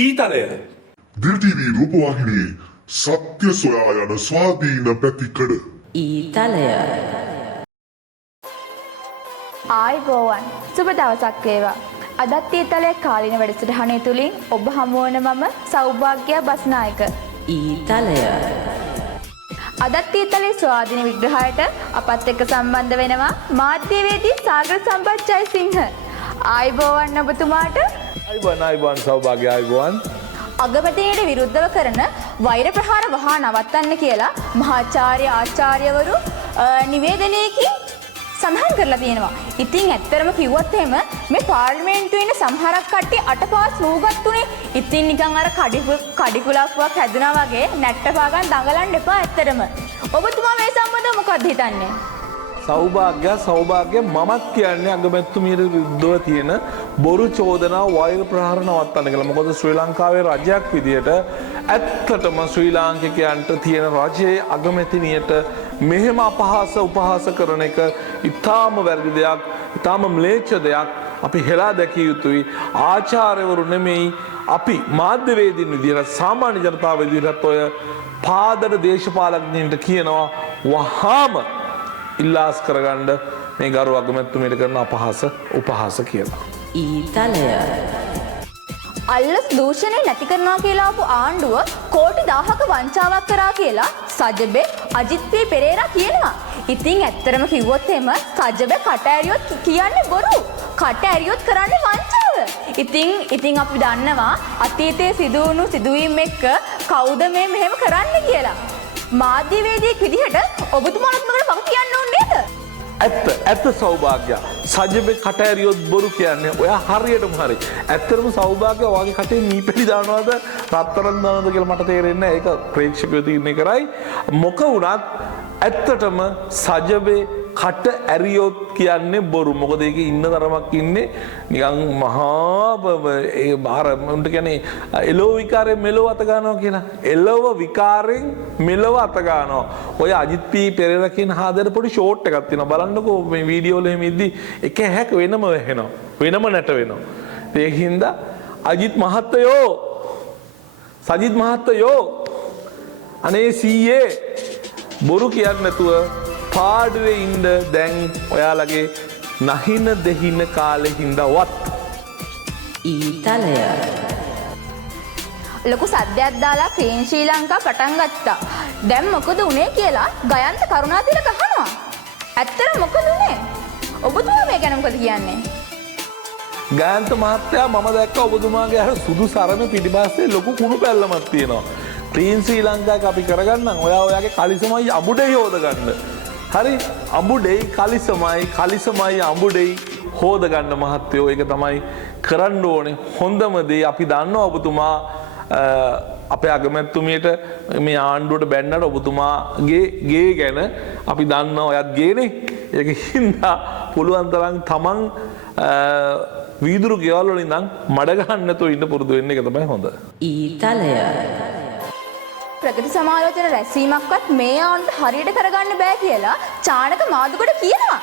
ඊතලය දිල් TV රූපවාහිනියේ සත්‍ය සොයා යන ස්වාධීන පැතිකඩ ඊතලය ආයිබෝවන් සුබ දවසක් වේවා. අදත් ඊතලයේ කාලින වැඩසටහනේ තුලින් ඔබ හමු වන මම සෞභාග්‍ය බස්නායක. ඊතලය අදත් ඊතලයේ ස්වාධීන විග්‍රහයට අපත් එක්ක සම්බන්ධ වෙනවා මාධ්‍යවේදී සාගර සම්පත් ජයසිංහ. ආයිබෝවන් ඔබතුමාට. අයිබෝන් සෞභාග්‍ය අයිබෝන්. අගමැතිනියට විරුද්ධව කරන වෛර ප්‍රහාර වහා නවත්තන්න කියලා මහාචාර්ය ආචාර්යවරු නිවේදනයකින් සඳහන් කරලා තියෙනවා. ඉතින් ඇත්තරම කිව්වොත් එහෙම මේ පාර්ලිමේන්තුවේ ඉන්න සමහරක් කට්ටිය අටපාස් නූගත්තුනේ. ඉතින් නිකන් අර කඩිකුලක්වක් හැදුනා වගේ නැට්ටපාගන් දඟලන්න එපා ඇත්තරම. ඔබතුමා මේ සම්බන්ධව මොකක්ද හිතන්නේ? සෞභාග්‍ය මමත් කියන්නේ අගමැතිතුමියට විරුද්ධව තියෙන බොරු චෝදනා වෛර ප්‍රහාර නවත්තන්න කියලා. මොකද ශ්‍රී ලංකාවේ රජයක් විදියට ඇත්තටම ශ්‍රී ලාංකිකයන්ට තියෙන රජයේ අගමැතිනියට මෙහෙම උපහාස කරන එක ඉතාම වැරදි දෙයක්, ඉතාම ම්ලේච්ඡ දෙයක්. අපි හෙලා දැකිය යුතුයි. ආචාර්යවරු නෙමෙයි අපි මාධ්‍යවේදීන් විදියට සාමාන්‍ය ජනතාව විදියට ඔය පාදර දේශපාලඥයින්ට කියනවා වහාම ඉල්ලාස් කරගන්න මේ ගරු අගමැතිතුමියට කරන උපහාස කියලා. ඊතලය අල්ලස් දූෂණය නැති කරනවා කියලා ආපු ආණ්ඩුව කෝටි 1000ක වංචාවක් කරා කියලා සජබේ අජිත් පී පෙරේරා කියනවා. ඉතින් ඇත්තරම කිව්වොත් එහෙම සජබේ කට ඇරියොත් කියන්නේ බොරු. කට ඇරියොත් කරන්නේ වංචාව. ඉතින් අපි දන්නවා අතීතයේ සිදුවුණු සිදුවීම් එක්ක කවුද මේ මෙහෙම කරන්නේ කියලා. මාධ්‍යවේදියෙක් විදිහට ඔබතුමාලත් මකට පහ කියන්න ඕනේ නේද? ඇත්ත සෞභාග්‍ය. සජබේ කට ඇරියොත් බොරු කියන්නේ ඔයා හරියටම හරි. ඇත්තටම සෞභාග්‍ය ඔයාගේ කටේ මීපැණි දානවද රත්තරන් දානවද කියලා මට තේරෙන්නේ නැහැ. ඒක ප්‍රේක්ෂකයෝ තීරණය කරයි. මොක වුණත් ඇත්තටම සජබේ කට ඇරියොත් කියන්නේ බොරු. මොකද ඒකේ ඉන්න තරමක් ඉන්නේ නිකන් මහා ඒ බාර උන්ට කියන්නේ එළව විකාරයෙන් මෙලව අත ගන්නවා කියලා. එළව විකාරයෙන් මෙලව අත ගන්නවා. ඔය අජිත් පී පෙරේරා කියන හාදර පොඩි ෂෝට් එකක් තියෙනවා. බලන්නකෝ මේ වීඩියෝ වල එහෙම ඉද්දි එක හැක් වෙනම වෙනවා. වෙනම නැට වෙනවා. ඒකින්ද අජිත් මහත්තයෝ සජිත් මහත්තයෝ අනේ සීයේ බොරු කියන්නේ නැතුව පාඩුවේ ඉන්න දැන් ඔයාලගේ නහින දෙහින කාලේ හින්දාවත්. ඊතලය ලොකු සද්දයක් දාලා ක්‍රීන් ශ්‍රී ලංකා පටන් ගත්තා. දැන් මොකද උනේ කියලා ගයන්ත කරුණාතිලක අහනවා. ඇත්තට මොකද උනේ? ඔබතුමා මේ ගැන මොකද කියන්නේ? ගයන්ත මහත්තයා මම දැක්ක ඔබතුමාගේ අර සුදු සරම පිටිපස්සේ ලොකු කුණු පැල්ලමක් තියෙනවා. ක්‍රීන් ශ්‍රී ලංකාවක අපි කරගන්නම් ඔයාගේ කලිසමයි අඹුඩේ හොදගන්න. හරි අඹුඩෙයි කලිසමයි අඹුඩෙයි හොදගන්න මහත්තයෝ. ඒක තමයි කරන්න ඕනේ හොඳම දේ. අපි දන්නවා ඔබතුමා අපේ අගමැතිතුමියට මේ ආණ්ඩුවට බැන්නට ඔබතුමාගේ ගේ ගැන අපි දන්නවා. ඔයත් ගේනේ. ඒක හින්දා පුළුවන් තරම් තමන් වීදුරු ගෙවල් වල ඉඳන් මඩ ගන්න නැතුව ඉන්න පුරුදු වෙන්න එක තමයි හොඳ. ඊතලය ප්‍රගති සමාලෝචන රැස්වීමක්වත් මේ ආණ්ඩුවට හරියට කරගන්න බෑ කියලා චානක මාදුකට කියනවා.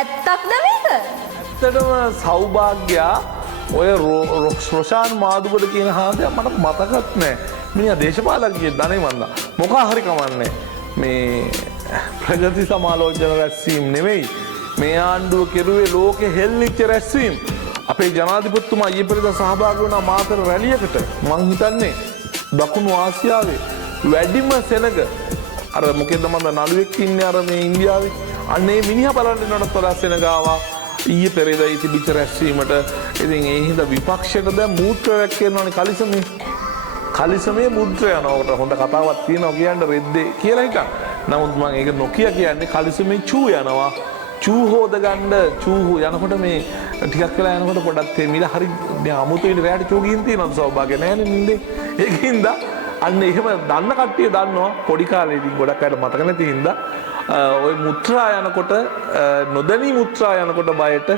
ඇත්තක්ද මේක? ඇත්තටම සෞභාග්‍යා ඔය රොෂාන් මාදුකට කියන හාදයක් මට මතකත් නෑ. මිනිහා දේශපාලකයෙක් දනේ මන්දා. මොකා හරි කමන්නේ. මේ ප්‍රගති සමාලෝචන රැස්වීම නෙවෙයි. මේ ආණ්ඩුව කෙරුවේ ලෝකෙ හෙල්ලිච්ච රැස්වීම. අපේ ජනාධිපතිතුමා ඊයේ පෙරේදා සහභාගී වුණා මාතර රැලියකට. මං හිතන්නේ දකුණු ආසියාවේ වැඩිම සෙනග අර මොකෙන්ද මන්ද නළුවෙක් ඉන්නේ අර මේ ඉන්දියාවේ. අන්න ඒ මිනිහා බලන්න යනකොට වඩා සෙනග ආවා ඊයේ පෙරේදා තිබිච්ච රැස්වීමට. ඉතින් ඒ හින්දා විපක්ෂයට දැන් මූත්‍රාවක් කරනවානේ කලිසමේ මූත්‍රා යනකොට හොඳ කතාවක් තියෙනවා කියන්න රෙද්දේ කියලා හිටන්. නමුත් මම ඒක නොකිය කියන්නේ කලිසමේ චූ යනවා. චූ හොදගන්න චූ යනකොට මේ ටිකක් වෙලා යනකොට පොඩක් තෙමිලා හරි අමුතුවෙන් රැයට චූ ගින් තියෙනවා. සෞභාග්‍ය නැහැ නින්දේ. ඒකින්ද අන්න එහෙම දන්න කට්ටිය දන්නවා. පොඩි කාලේදී ගොඩක් අයට මතක නැති හින්දා ওই මුත්‍රා යනකොට නොදැනී මුත්‍රා යනකොට බයට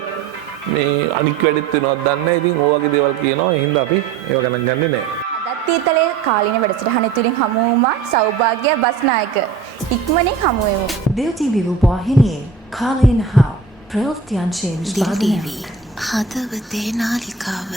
මේ අනික් වැඩෙත් වෙනවද දන්නේ නැහැ. ඉතින් ඕ වගේ දේවල් කියනවා. ඒ හින්දා අපි ඒව ගණන් ගන්නෙ නැහැ. අදත් ඊතලයේ කාලින වැඩසටහන තුලින් හමු වුණා සෞභාග්‍ය බස්නායක. ඉක්මනින් හමු වෙමු. Dill TV රූපවාහිනියේ කාලීන හා ප්‍රවෘත්තියන් දිල් ටීවී හදවතේ නාලිකාව